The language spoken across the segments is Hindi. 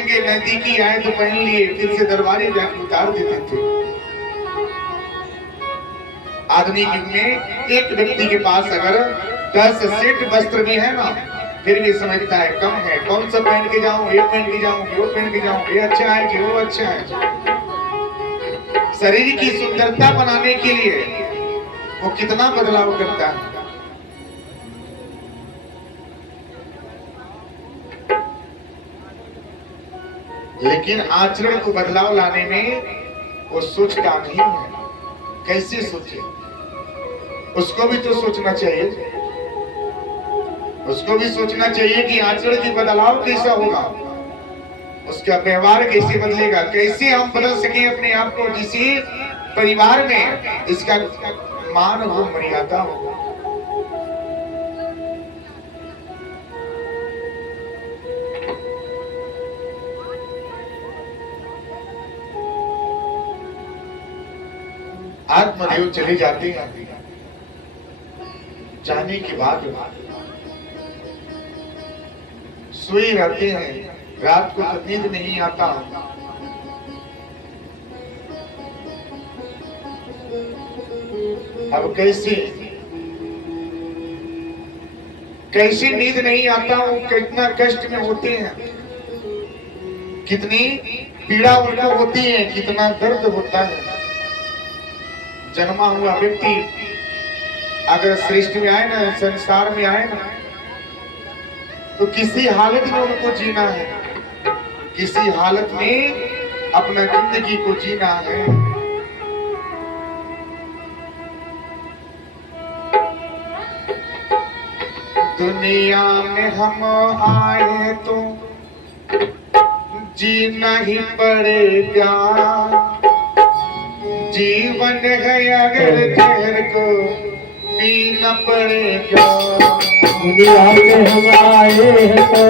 महंगे नजदीकी आए तो पहन लिए, फिर से दरबारी उतार देते थे। आधुनिक युग में एक व्यक्ति के पास अगर 10 सेट वस्त्र भी है ना, फिर भी समझता है कम है, कौन सा पहन के जाऊं, ये पहन के जाऊं, वो पहन के जाऊं, ये अच्छा है कि वो अच्छा है। शरीर की सुंदरता बनाने के लिए वो कितना बदलाव करता है। लेकिन आचरण को बदलाव लाने में वो सोचता नहीं है। कैसे सोचे? उसको भी तो सोचना चाहिए, उसको भी सोचना चाहिए कि आचरण की बदलाव कैसा होगा, उसका व्यवहार कैसे बदलेगा, कैसे हम बदल सके अपने आप को, जिसे परिवार में इसका मान हो, मर्यादा हो। आत्मदेव चले जाते हैं, जाने के बाद सोए रहते हैं, रात को तो नींद नहीं आता। अब कैसे कैसे नींद नहीं आता हूं, कितना कष्ट में होते हैं, कितनी पीड़ा उनको होती है, कितना दर्द होता है। जन्मा हुआ व्यक्ति अगर सृष्टि में आए ना, संसार में आए ना, तो किसी हालत में उनको जीना है, किसी हालत में अपना जिंदगी को जीना है। दुनिया में हम आए तो जीना ही पड़ेगा, जीवन है अगर जहर को पीना पड़ेगा। दुनिया में हम आए हैं तो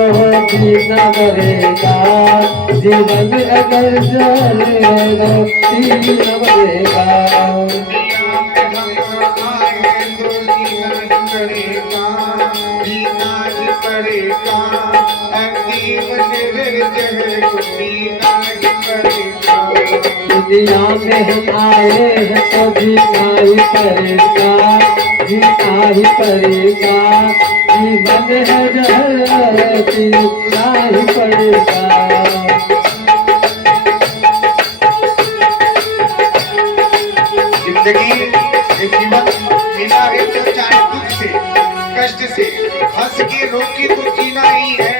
जीना पड़ेगा, जीवन अगर जहर को पीना पड़ेगा। दुनिया में हम आए हैं तो जीना ही पड़ेगा, जीना ही पड़ेगा, जीवन है जहर को पीना ही पड़ेगा। दुनिया में हम आए हैं तो जीना ही पड़ेगा, जीना ही पड़ेगा, जीवन है जहर पीना ही पड़ेगा। जिंदगी जीवन मिला है तो चाहे दुख से, कष्ट से, हंस के रो के तो जीना ही है।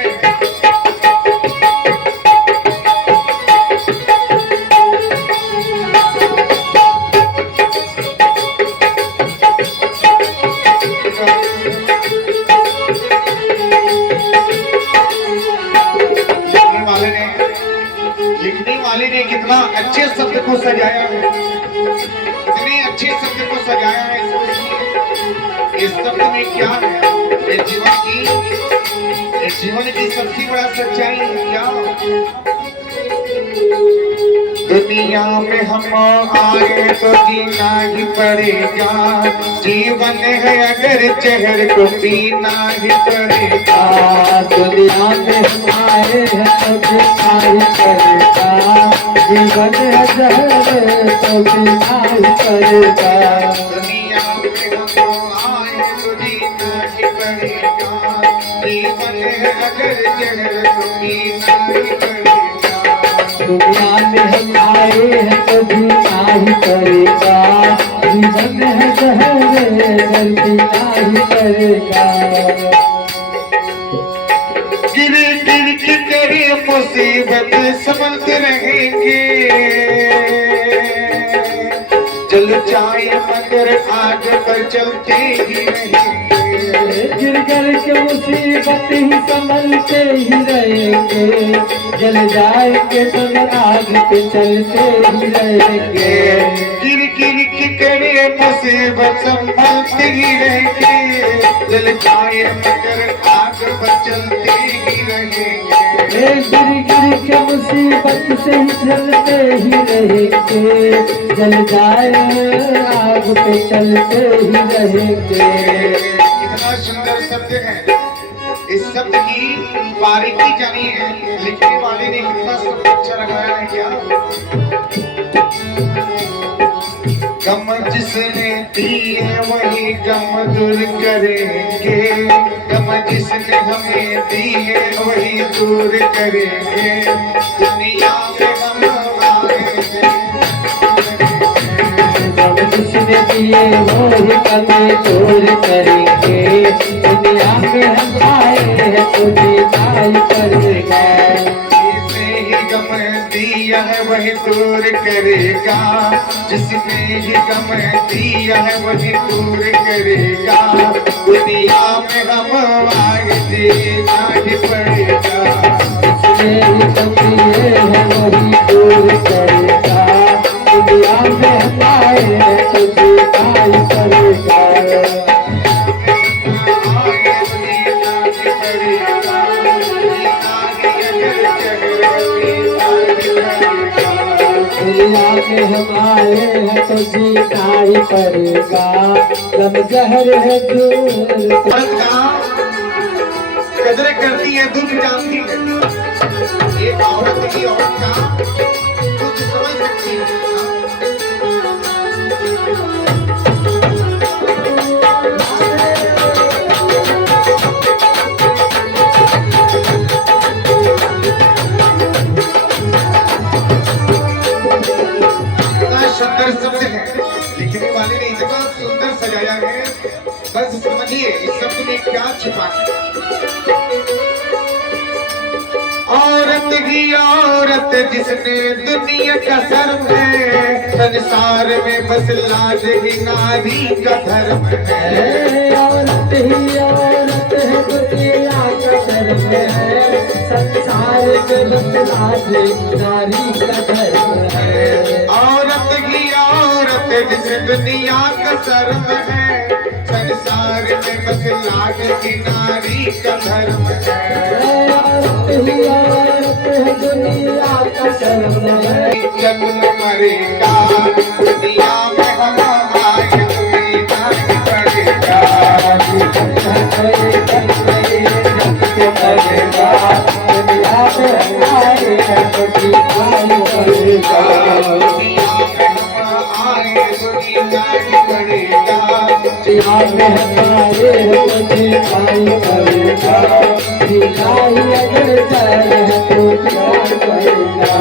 लिखने वाले ने कितना अच्छे शब्द को सजाया है, इतने अच्छे शब्द को सजाया है। इस शब्द में क्या है? ये जीवन की सबसे बड़ा सच्चाई है। क्या दुनिया में हम आए तो जीना ही पड़ेगा, जीवन है अगर जहर को पीना ही पड़ेगा। दुनिया में हम आए हैं तो जीना ही पड़ेगा, जीवन है जहर तो पीना ही पड़ेगा। दुनिया में हम आए तो जीना ही पड़ेगा, जीवन है अगर जहर को पीना ही पड़ेगा। दुनिया में हम आए हैं तो जीना ही पड़ेगा, जीवन है जहर पीना ही पड़ेगा। गिर गिर के तेरी मुसीबत संभलते रहेंगे, चल जाए मगर आग पर चलते ही रहेंगे। गिर गिर के मुसीबत ही संभलते ही रहेंगे, जल जाएंगे मगर आग पे चलते ही रहेंगे। गिर गिर के करे मुसीबत संभलते ही रहेंगे, जल जाए मगर आग पर चलते ही रहेंगे। गिर गिर के मुसीबत से ही चलते ही रहेंगे, जल जाए आग पे चलते ही रहेंगे। कितना सुंदर शब्द है। इस शब्द की बारीकी जानी है, लिखने वाले ने कितना लगाया है क्या? गम जिसने दी है वही गम दूर करेंगे, गम जिसने हमें दी है वही दूर करेंगे, दुनिया में हम आएंगे। गम जिसने दिए वही गम दूर करेंगे, दुनिया में हम आए हैं तो जीताई करेगा। जिसने ही गम दिया है वही दूर करेगा, जिसने ही गम दिया है वही दूर करेगा, दुनिया में हम आए जीना ही पड़ेगा। जिसने ही गम दिए हैं वही दूर करेगा, दुनिया में हम आए हैं तो जीताई करेगा। दुनिया में हम आए हैं तो जीना ही पड़ेगा, गम जहर है दूर। औरत का कदर करती है, दुख जानती है। एक औरत ही औरत का दुख समझ सकती है। सुंदर शब्द है, लिखने वाले ने इतना सुंदर सजाया है, बस समझिए इस शब्द में क्या छिपा है। औरत ही औरत जिसने दुनिया का शर्म है, संसार में बस लाज ही नारी का धर्म है। औरत ही औरत है दुनिया का शर्म है, संसार में बस लाज नारी का धर्म है। औरत ही औरत जिस दुनिया का शर्म है, संसार में बस लाज की नारी का धर्म है। औरत ही औरत है दुनिया का शर्म है। जन्म मरेगा दुनिया में हम आए जीना ही पड़ेगा। दुनिया में हम आए हैं तो जीना ही पड़ेगा। जीना में हमारे हो जीताई करेगा, जीना ही अगर जहर है तो क्या करेगा।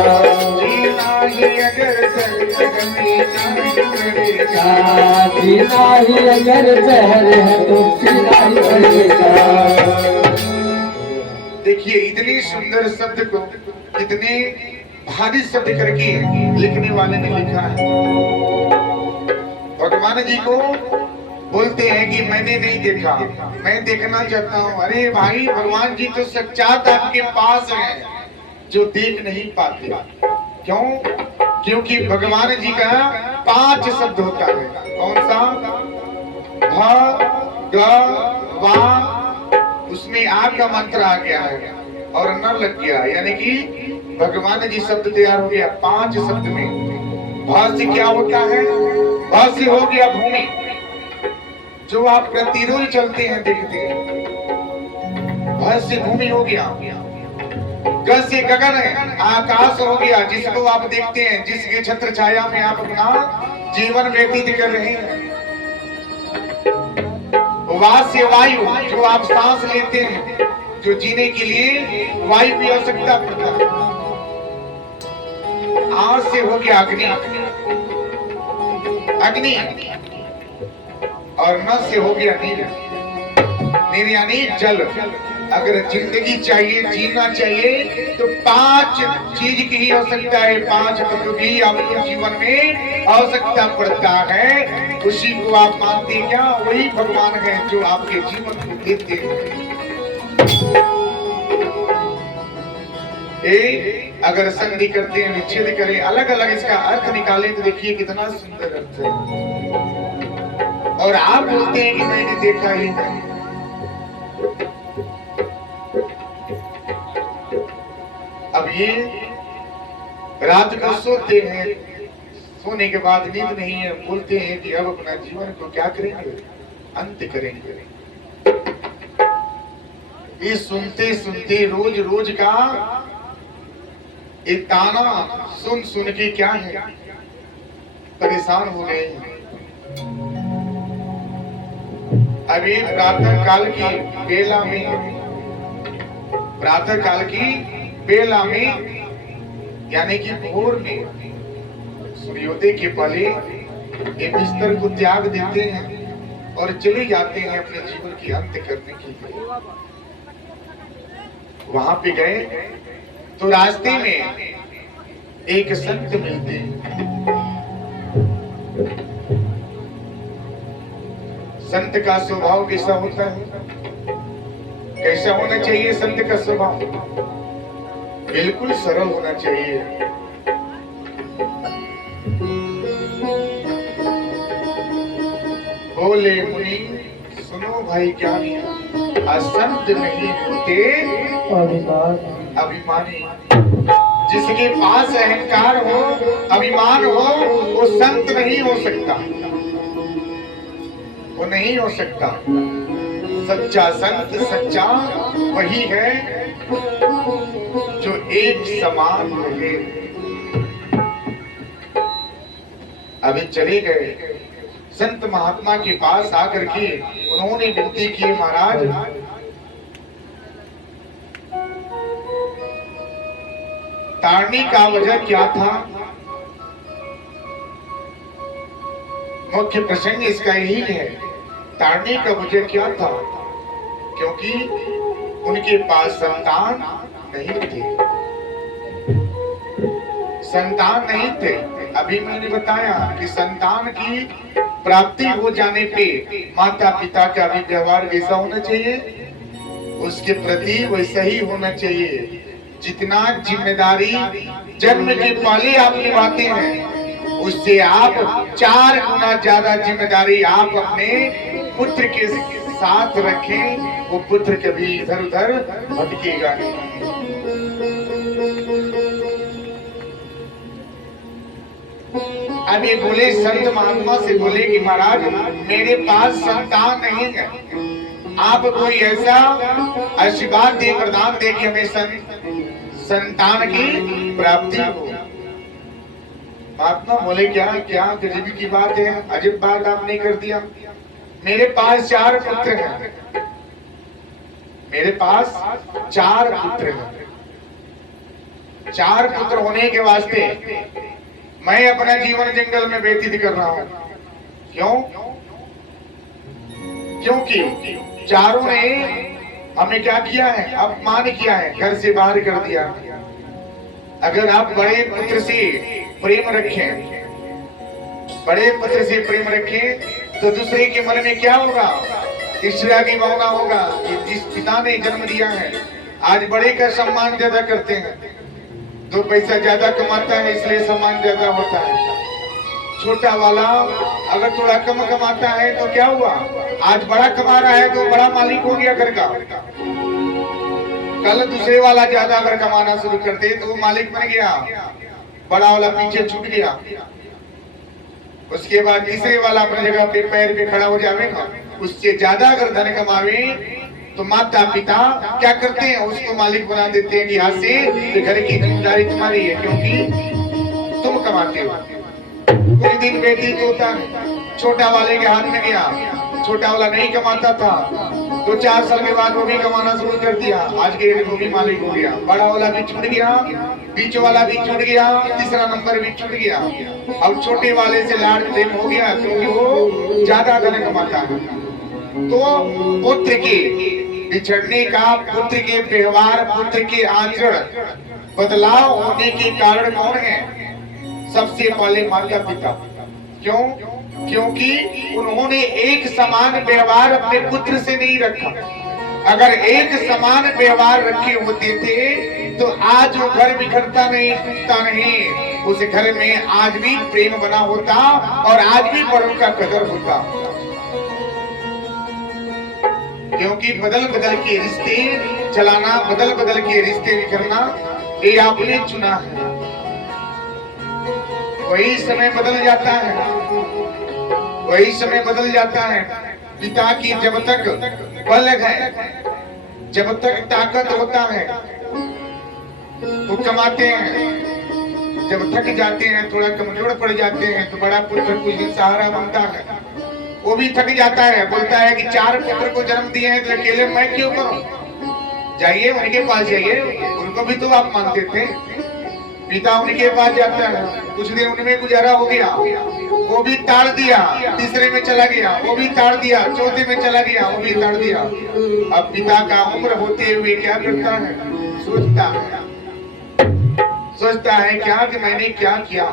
जीना ही अगर जहर है तो जीना ही करेगा। देखिए इतनी सुंदर शब्द को इतने भारी शब्द करके लिखने वाले ने लिखा है। भगवान जी को बोलते हैं कि मैंने नहीं देखा, मैं देखना चाहता हूँ। अरे भाई भगवान जी तो साक्षात आपके पास हैं, जो देख नहीं पाते। क्यों? क्योंकि भगवान जी का 5 शब्द होता है। कौन सा? भ ग वा, उसमें आ का मंत्र आ गया है और न लग गया, यानी कि भगवान जी शब्द तैयार हो गया 5 शब्द में। भ से क्या होता है? भ से हो गया भूमि, जो आप प्रतिरोध चलते हैं देखते हैं। भ से भूमि हो गया। ग से गगन है, आकाश हो गया, जिसको आप देखते हैं, जिसके छत्र छाया में आप अपना जीवन व्यतीत कर रहे हैं। वा से वायु, जो आप सांस लेते हैं, जो जीने के लिए वायु की आवश्यकता पड़ता है। आ से हो गया अग्नि, अग्नि, और न से हो गया नीर, नीर यानी जल। अगर जिंदगी चाहिए, जीना चाहिए, तो 5 चीज की ही आवश्यकता है। 5 तत्व की आपके जीवन में आवश्यकता पड़ता है। उसी को आप मानते हैं क्या? वही भगवान है जो आपके जीवन को देते हैं। अगर संधि करते हैं, विच्छेद करें, अलग अलग इसका अर्थ निकालें, तो देखिए कितना सुंदर अर्थ है। और आप बोलते हैं कि मैंने देखा ही नहीं। अब ये रात को सोते हैं, सोने के बाद नींद नहीं है, बोलते हैं कि अब अपना जीवन को क्या करेंगे? अंत करेंगे। ये सुनते सुनते रोज रोज का ये ताना सुन सुन के क्या है, परेशान हो गए हैं। अभी प्रातः काल की बेला में, प्रातः काल की बेला में यानी कि भोर में सूर्योदय के पहले ये बिस्तर को त्याग देते हैं और चले जाते हैं अपने जीवन की अंत करने के लिए। वहां पे गए तो रास्ते में एक संत मिलते हैं। संत का स्वभाव कैसा होता है, कैसा होना चाहिए? संत का स्वभाव बिल्कुल सरल होना चाहिए। बोले मुनि सुनो भाई क्या, असंत नहीं होते अभिमानी। जिसके पास अहंकार हो, अभिमान हो, वो संत नहीं हो सकता, वो नहीं हो सकता। सच्चा संत सच्चा वही है जो एक समान रहे। अभी चले गए संत महात्मा के पास आकर के उन्होंने विनती की, महाराज ताड़ने का वजह क्या था? मुख्य प्रसंग इसका यही है, ताड़ने का वजह क्या था? क्योंकि उनके पास संतान नहीं थे, संतान नहीं थे। अभी मैंने बताया कि संतान की प्राप्ति हो जाने पे माता पिता का भी व्यवहार वैसा होना चाहिए, उसके प्रति वैसा ही होना चाहिए। जितना जिम्मेदारी जन्म के पहले आप निभाते हैं, उससे आप 4 गुना ज्यादा जिम्मेदारी आप अपने पुत्र के साथ रखें। वो पुत्र कभी इधर उधर भटकेगा नहीं। अभी बोले संत महात्मा से बोले कि महाराज मेरे पास संतान नहीं है, आप कोई ऐसा आशीर्वाद दे, वरदान दे कि हमें संतान की प्राप्ति हो। महात्मा बोले क्या क्या गजब की बात है, अजब बात आपने कर दिया। मेरे पास 4 पुत्र हैं, मेरे पास 4 पुत्र हैं। 4 पुत्र होने के वास्ते मैं अपना जीवन जंगल में व्यतीत कर रहा हूं। क्यों? क्योंकि चारों ने हमें क्या किया है? अपमान किया है, घर से बाहर कर दिया। अगर आप बड़े पुत्र से प्रेम रखें, बड़े पुत्र से प्रेम रखें तो दूसरे के मन में क्या होगा? ईर्ष्या की भावना होगा कि जिस पिता ने जन्म दिया है आज बड़े का सम्मान ज्यादा करते हैं। 2 पैसा ज्यादा कमाता है इसलिए सम्मान ज्यादा होता है। छोटा वाला अगर थोड़ा कम कमाता है तो क्या हुआ? आज बड़ा कमा रहा है तो बड़ा मालिक हो गया घर का। कल दूसरे वाला ज्यादा अगर कमाना शुरू करते तो वो मालिक बन गया, बड़ा वाला पीछे छूट गया। उसके बाद तीसरे वाला अपनी जगह पे पैर पे खड़ा हो जाएगा। उससे ज्यादा अगर धन कमावे तो माता पिता क्या करते हैं? उसको मालिक बना देते हैं कि आज से घर की जिम्मेदारी तुम्हारी है, क्योंकि तुम कमाते हो। कुछ दिन व्यतीत होता है, छोटा वाले के हाथ में गया, छोटा वाला नहीं कमाता था, 2-4 साल के बाद वो भी कमाना शुरू कर दिया। आज के वो भी मालिक हो गया। बड़ा वाला भी छूट गया, बीच वाला भी छूट गया, तीसरा नंबर भी छूट गया। अब छोटे वाले से लाड प्रेम हो गया क्योंकि वो ज्यादा धन कमाता है। तो पुत्र के बिछड़ने का, पुत्र के व्यवहार, पुत्र के आचरण बदलाव होने के कारण कौन है? सबसे पहले माता पिता। क्यों? क्योंकि उन्होंने एक समान व्यवहार अपने पुत्र से नहीं रखा। अगर एक समान व्यवहार रखे होते थे तो आज वो घर बिखरता नहीं, टूटता नहीं। उस घर में आज भी प्रेम बना होता और आज भी बड़ों का कदर होता। क्योंकि बदल बदल के रिश्ते चलाना, बदल बदल के रिश्ते करना ये आपने चुना है। वही समय बदल जाता है, वही समय बदल जाता है। पिता की जब तक बल है, जब तक ताकत होता है, वो कमाते हैं, जब थक जाते हैं, थोड़ा कमजोर पड़ जाते हैं, तो बड़ा पुत्र कुछ दिन सहारा बनता है। वो भी थक जाता है, बोलता है कि 4 पुत्र को जन्म दिए हैं तो अकेले मैं क्यों करूं, जाइए उनके पास जाइए, उनको भी तो आप मानते थे। पिता उनके पास जाता है, कुछ दिन उनमें गुजारा हो गया, वो भी ताड़ दिया, तीसरे में चला गया, वो भी ताड़ दिया, चौथे में चला गया, वो भी ताड़ दिया। अब पिता का उम्र होते हुए क्या करता है, सोचता है क्या कि मैंने क्या किया,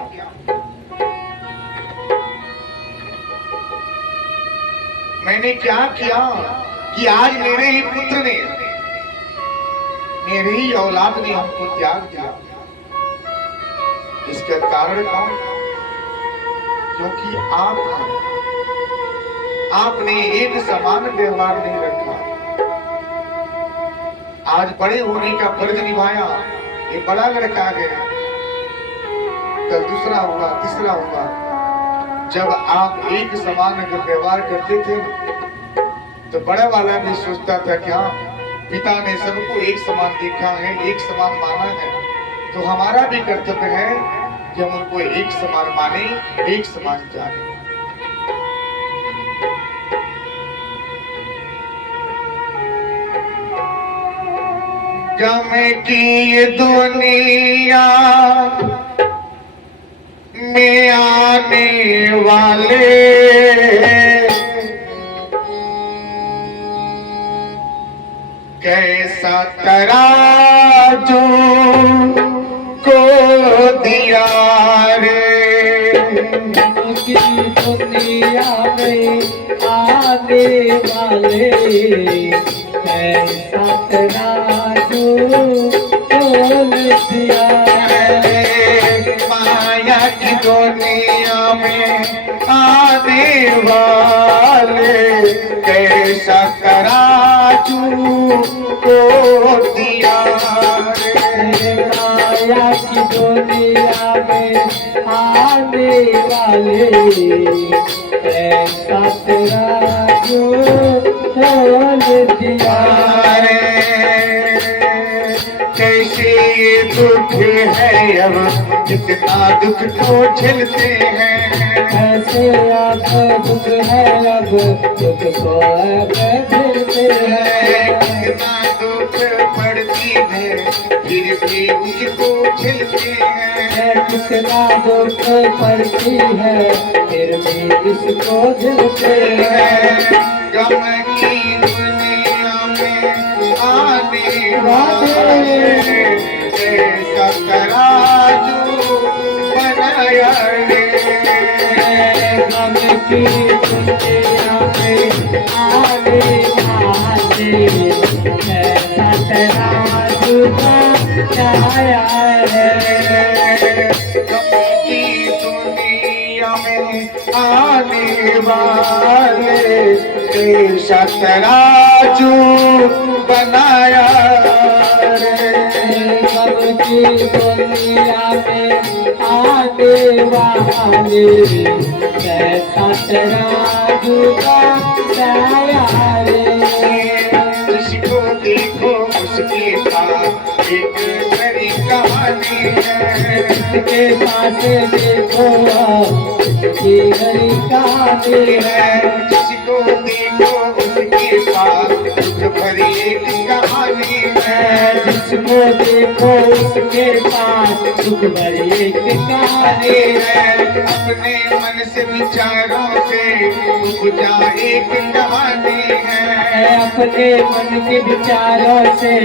मैंने क्या किया कि आज मेरे ही पुत्र ने, मेरे ही औलाद ने हमको त्याग दिया। इसका कारण कौन, क्योंकि आपने एक समान व्यवहार नहीं रखा। आज बड़े होने का फर्ज निभाया, ये बड़ा लड़का गया, कल दूसरा होगा, तीसरा होगा। जब आप एक समान अगर व्यवहार करते थे तो बड़ा वाला भी सोचता था क्या पिता ने सबको एक समान देखा है, एक समान माना है, तो हमारा भी कर्तव्य है कि हम उनको एक समान माने, एक समान जाने। गम की ये दुनिया में आने वाले कैसा तराजू को दिया रे, दुनिया में आने वाले कैसा तराजू तोल दिया रे, माया की दुनिया में आने वाले कैसा तराजू को दिया रे, माया की दुनिया में आने वाले कैसा तराजू तोल दिया रे। कैसे ये दुख है अब, कितना दुख को झेलते हैं, कैसे अब दुख है, अब दुख को अब झेलते हैं, कितना दुख पड़ती है फिर भी उसको झेलते हैं, कितना दुख पड़ती है फिर भी इसको झेलते हैं। गम की दुनिया में आने वाले ऐसा तराजू बनाया रे, गम की दुनिया में आने वाले ऐसा तराजू बनाया रे, गम की दुनिया में आने वाले ऐसा तराजू बनाया रे, गम की दुनिया में आने वाले कैसा तराजू बनाया रे, जिसको देखो उसके पास एक नई कहानी है, इसके पास देखो उसकी नई कहानी है, जिसको देखो उसके पास दुख भरी एक कहानी है, जिसको देखो उसके पास दुख भरी एक कहानी है, अपने मन से विचारों से उपजा एक कहानी है, अपने मन के विचारों से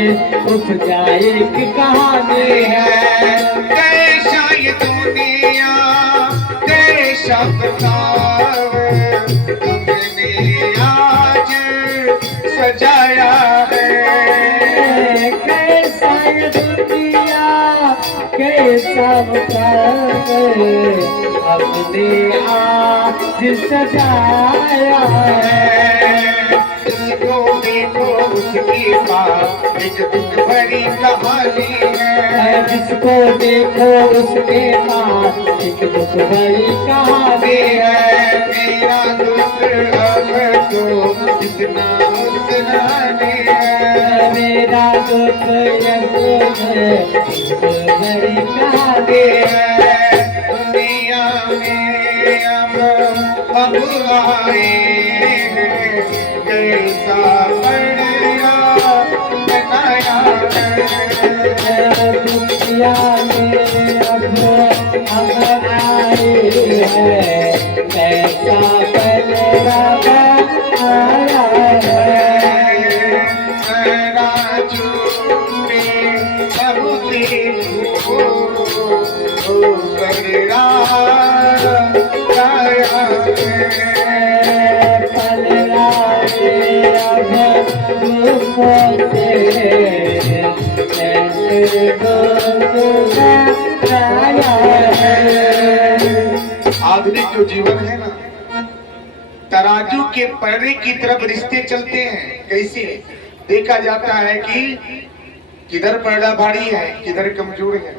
उपजा एक कहानी है। कैसा ये दुनिया कैसा बतावे तुमने आज सजाया है, कैसा ये दुनिया कैसा बतावे हमने आज सजाया है, जिसको भी देखो उसके पास एक दुख भरी कहानी है। जिसको देखो उसके पास एक दुख भरी कहानी है। मेरा दुख अब तो कितना सुनाने है। मेरा दुख अब भरी कहानी है। दुनिया में अब आए हैं, कैसा बड़ा बनाया है। दुनिया में अब आए हैं, कैसा बड़ा आया है। राजू में अब देखो बड़ा आया है। पलराए अब दुखों से, कैसे दुख आया है। आधुनिक जो जीवन है ना, तराजू के पलड़े की तरफ रिश्ते चलते हैं। कैसे देखा जाता है कि किधर पलड़ा भारी है, किधर कमजोर है।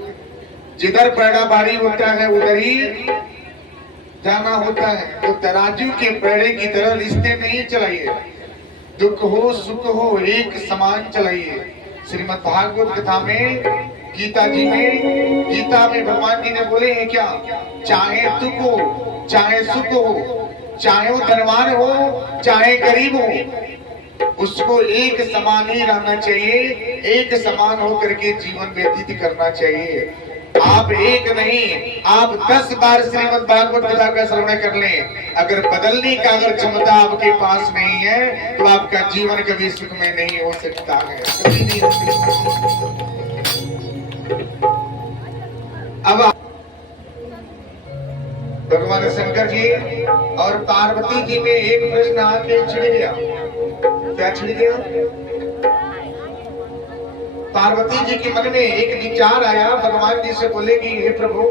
जिधर पलड़ा भारी होता है उधर ही जाना होता है। तो तराजू के पलड़े की तरह रिश्ते नहीं चलाइए। दुख हो सुख हो एक समान चलाइए। श्रीमद् भागवत कथा में, गीता जी में, गीता में भगवान जी ने बोले हैं क्या, चाहे दुख हो चाहे सुख हो, चाहे वो धनवान हो चाहे गरीब हो, उसको एक समान ही रहना चाहिए। एक समान होकर के जीवन व्यतीत करना चाहिए। आप एक नहीं, आप 10 बार श्रीमद् भागवत कथा का श्रवण कर लें, अगर बदलने का अगर क्षमता आपके पास नहीं है तो आपका जीवन कभी सुखमय नहीं हो सकता है, कभी नहीं हो सकता। अब भगवान शंकर जी और पार्वती जी में एक प्रश्न आके छिड़ गया। क्या छिड़ गया? पार्वती जी के मन में एक विचार आया। भगवान जी से बोले कि हे प्रभु,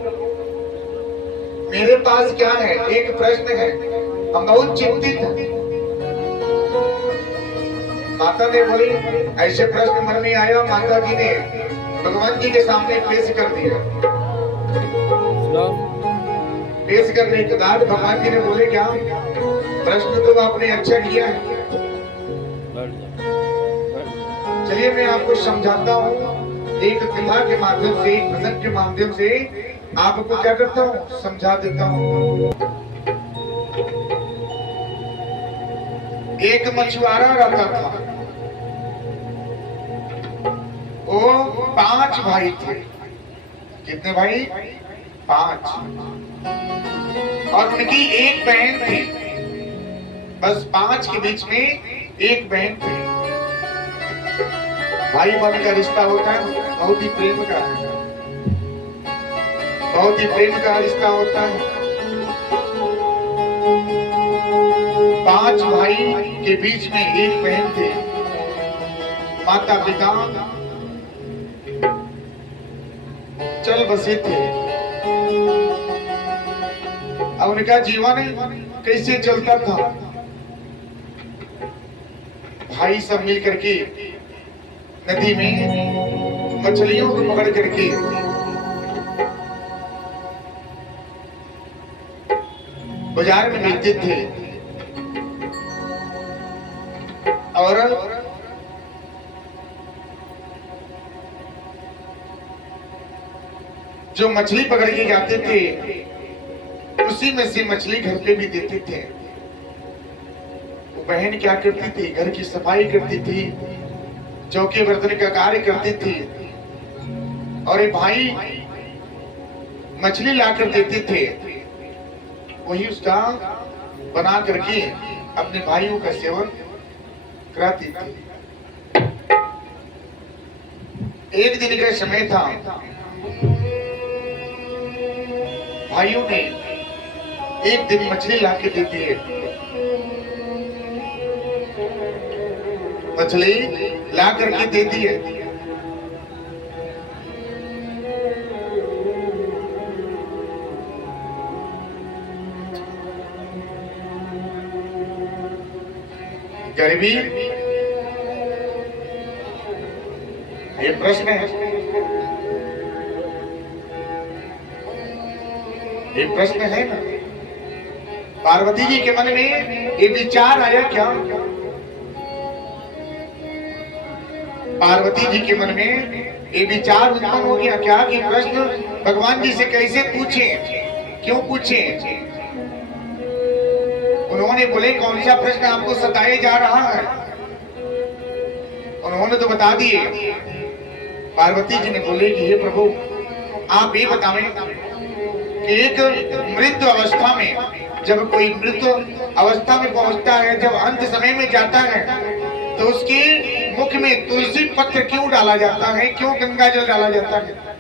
मेरे पास क्या है, एक प्रश्न है, हम बहुत चिंतित हैं। माता ने बोली, ऐसे प्रश्न मन में आया। माता जी ने भगवान जी के सामने पेश कर दिया। पेश करने के बाद भगवान जी ने बोले, क्या प्रश्न तो आपने अच्छा किया है, चलिए मैं आपको समझाता हूँ। एक कथा के माध्यम से, एक भजन के माध्यम से आपको क्या करता हूँ, समझा देता हूँ। एक मछुआरा रहता था। वो 5 भाई थे। कितने भाई? 5। और उनकी एक बहन थी। बस 5 के बीच में एक बहन थी। भाई बहन का रिश्ता होता है, बहुत ही प्रेम का है, बहुत ही प्रेम का रिश्ता होता है। 5 भाई के बीच में एक बहन थी। माता पिता चल बसे थे। अब उनका जीवन कैसे चलता था? भाई सब मिल करके नदी में मछलियों को पकड़ करके बाजार में बेचते थे। और जो मछली पकड़ के जाते थे उसी में से मछली घर पे भी देते थे। वो बहन क्या करती थी, घर की सफाई करती थी, चौके बर्तन का कार्य करती थी। और ये भाई मछली लाकर देते थे, वही उसका बना करके अपने भाइयों का सेवन कराती थी। एक दिन का समय था, भाइयों ने एक दिन मछली लाके दी थी। मछली ला करके दे दी है। गर्मी ये प्रश्न है, ये प्रश्न है ना। पार्वती जी के मन में ये विचार आया क्या? पार्वती जी के मन में ये विचार उत्पन्न हो गया क्या कि प्रश्न भगवान जी से कैसे पूछे, क्यों पूछे? उन्होंने बोले कौन सा प्रश्न आपको सताए जा रहा है? उन्होंने तो बता दिए। पार्वती जी ने बोले कि हे प्रभु, आप ये बतावें कि एक मृत्यु अवस्था में, जब कोई मृत्यु अवस्था में पहुंचता है, जब अंत समय में जाता है, तो उसके मुख में तुलसी पत्र क्यों डाला जाता है, क्यों गंगा जल डाला जाता है?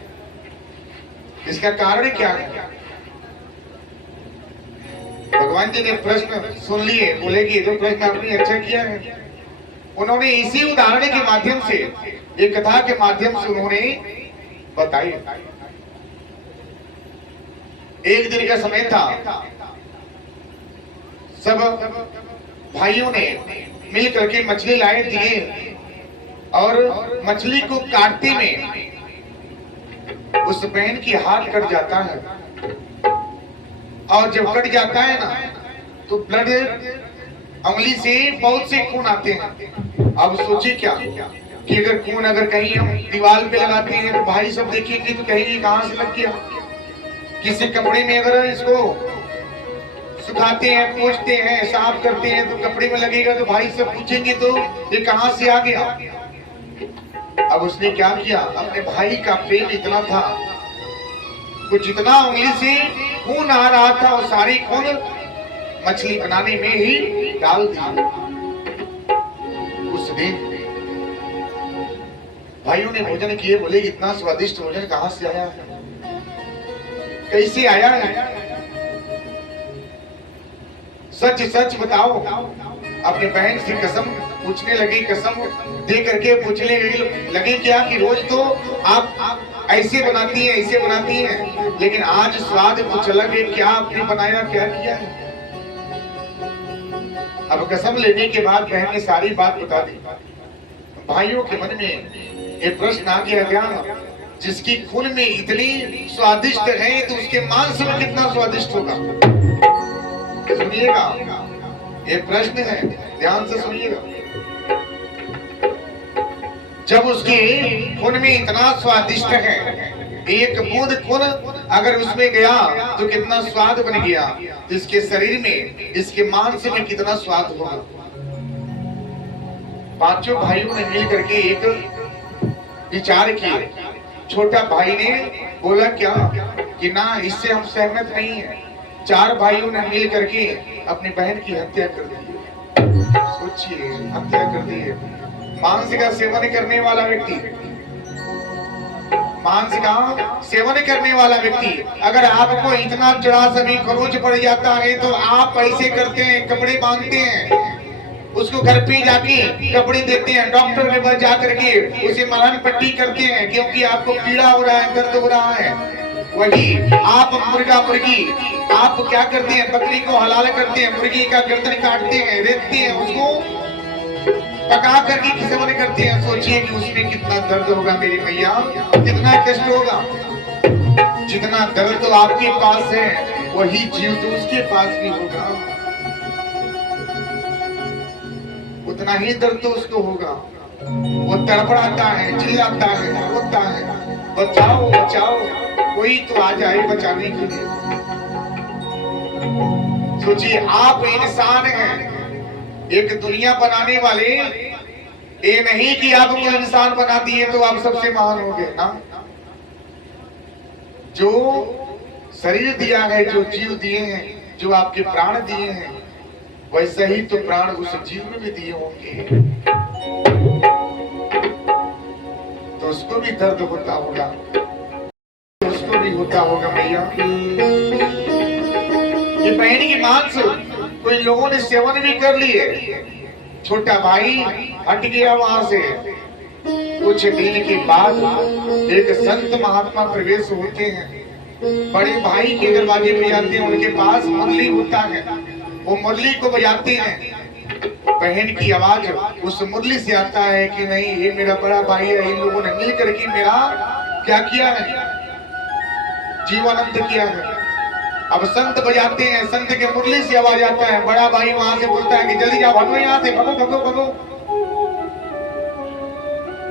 इसका कारण क्या है? भगवान जी ने प्रश्न सुन लिए, बोले कि जो प्रश्न आपने अच्छा किया है। उन्होंने इसी उदाहरण के माध्यम से, एक कथा के माध्यम से उन्होंने बताई। एक दिन का समय था, सब भाइयों ने मिल करके मछली लाए दिए और मछली को काटते में उस बहन की हाथ कट जाता है, और जब कट जाता है ना तो ब्लड उंगली से बहुत से खून आते हैं। अब सोचिए क्या कि अगर खून अगर कहीं हम दीवार पे लगाते हैं तो भाई सब देखेंगे तो कहेंगे कहां से लग गया। किसी कपड़े में अगर इसको सुखाते हैं, पोंछते हैं, साफ करते हैं तो कपड़े में लगेगा तो भाई सब पूछेंगे तो ये कहां से आ गया। अब उसने क्या किया, अपने भाई का प्रेम इतना था, कुछ जितना उंगली से खून आ रहा था वो सारी खून मछली बनाने में ही डाल दिया। उस दिन भाइयों ने भोजन किए, बोले इतना स्वादिष्ट भोजन कहां से आया है, कैसे आया है? सच सच बताओ। अपने बहन से कसम पूछने लगे, कसम दे करके पूछने लगे क्या कि रोज तो आप ऐसे बनाती हैं, ऐसे बनाती हैं, लेकिन आज स्वाद कुछ अलग है, क्या आपने बनाया, क्या किया है? अब कसम लेने के बाद बहन ने सारी बात बता दी। भाइयों के मन में ये प्रश्न आ गया क्या, जिसकी खून में इतनी स्वादिष्ट है तो उसके मांस में कितना स्वादिष्ट होगा? सुनिएगा, ये प्रश्न है, ध्यान से सुनिएगा। जब उसके खून में इतना स्वादिष्ट है, एक बूंद खून अगर उसमें गया तो कितना स्वाद बन गया, तो इसके शरीर में, इसके मांस में कितना स्वाद होगा। पांचों भाइयों ने मिल करके एक विचार किए। छोटा भाई ने बोला क्या कि ना, इससे हम सहमत नहीं है। चार भाइयों ने मिल करके अपनी बहन की हत्या कर दी। सोचिए, हत्या कर दी है। मांस का सेवन करने वाला व्यक्ति, मांस का सेवन करने वाला व्यक्ति, अगर आपको इतना चढ़ा सभी खरोच पड़ जाता है तो आप ऐसे करते हैं, कपड़े बांधते हैं, उसको घर पे जाके कपड़े देते हैं, डॉक्टर के पास जाकर के उसे मलहम पट्टी करते हैं, क्योंकि आपको पीड़ा हो रहा है, दर्द हो रहा है। वही आप मुर्गा मुर्गी, आप क्या करते हैं, बकरी को हलाल करते हैं, मुर्गी का गर्दन काटते हैं, रेतते हैं, उसको पका करके सेवन करते हैं। सोचिए कि उसमें कितना दर्द होगा मेरी मैया, कितना कष्ट होगा। जितना दर्द तो आपके पास है, वही जीव तो उसके पास भी होगा, उतना ही दर्द तो उसको होगा। वो तड़पड़ाता है, चिल्लाता है, रोता है, बचाओ बचाओ, कोई तो आ जाए बचाने के लिए। सोचिए, आप इंसान हैं, एक दुनिया बनाने वाले। ये नहीं कि आपको इंसान बना दिए तो आप सबसे महान हो गए ना। जो शरीर दिया है, जो जीव दिए हैं, जो आपके प्राण दिए हैं, वैसे ही तो प्राण उस जीव में भी दिए होंगे, तो उसको भी दर्द होता होगा, उसको भी होता होगा मैया। ये बहन की मांस कोई लोगों ने सेवन भी कर लिए। छोटा भाई हट गया वहां से। कुछ दिन के बाद एक संत महात्मा प्रवेश होते हैं। बड़े भाई के दरवाजे पे जाते हैं, उनके पास मुरली होता है, वो मुरली को बजाते हैं। बहन की आवाज उस मुरली से आता है कि नहीं, ये मेरा बड़ा भाई है, इन लोगों ने मिलकर के मेरा क्या किया है, जीवनानंद किया है। अब संत बजाते हैं, संत के मुरली से आवाज आता है, बड़ा भाई वहां से बोलता है कि जल्दी जाओ, भगो यहाँ से, भगो भगो भगो।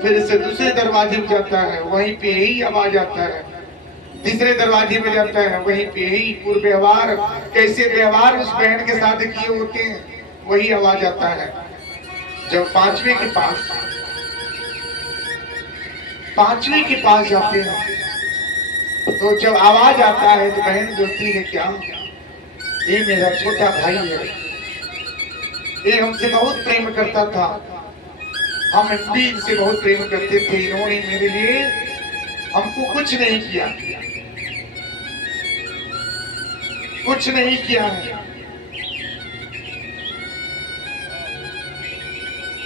फिर से दूसरे दरवाजे में जाता है, वहीं पे यही आवाज आता है। तीसरे दरवाजे में जाता है, वहीं पे यही पूर्व व्यवहार, कैसे व्यवहार उस बहन के साथ किए होते हैं, वही आवाज आता है। जब पांचवें के पास जाते हैं, तो जब आवाज आता है तो बहन बोलती है क्या, ये मेरा छोटा भाई है, ये हमसे बहुत प्रेम करता था, हम भी इनसे बहुत प्रेम करते थे, इन्होंने मेरे लिए हमको कुछ नहीं किया, कुछ नहीं किया है।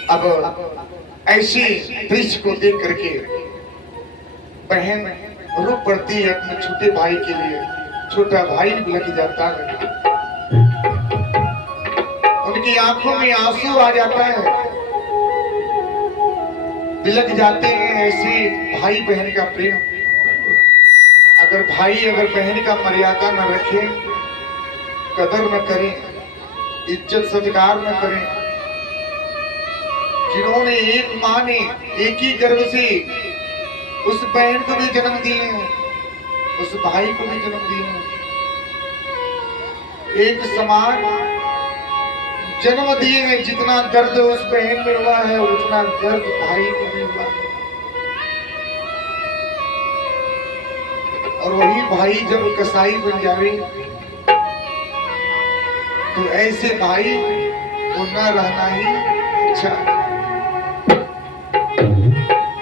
अब ऐसे दृश्य को देख करके बहन रो पड़ती है अपने छोटे भाई के लिए। छोटा भाई लग जाता है, उनकी आंखों में आंसू आ जाता है, बिलक जाते हैं। ऐसे भाई बहन का प्रेम, अगर भाई अगर बहन का मर्यादा न रखे, कदर न करें, इज्जत सत्कार न करें, जिन्होंने एक माँ ने एक ही गर्भ से उस बहन को भी जन्म दिए हैं, उस भाई को भी जन्म दिए हैं, एक समान जन्म दिए हैं। जितना दर्द उस बहन में हुआ है, उतना दर्द भाई को भी हुआ है। और वही भाई जब कसाई बन जावे, तो ऐसे भाई को न रहना ही अच्छा।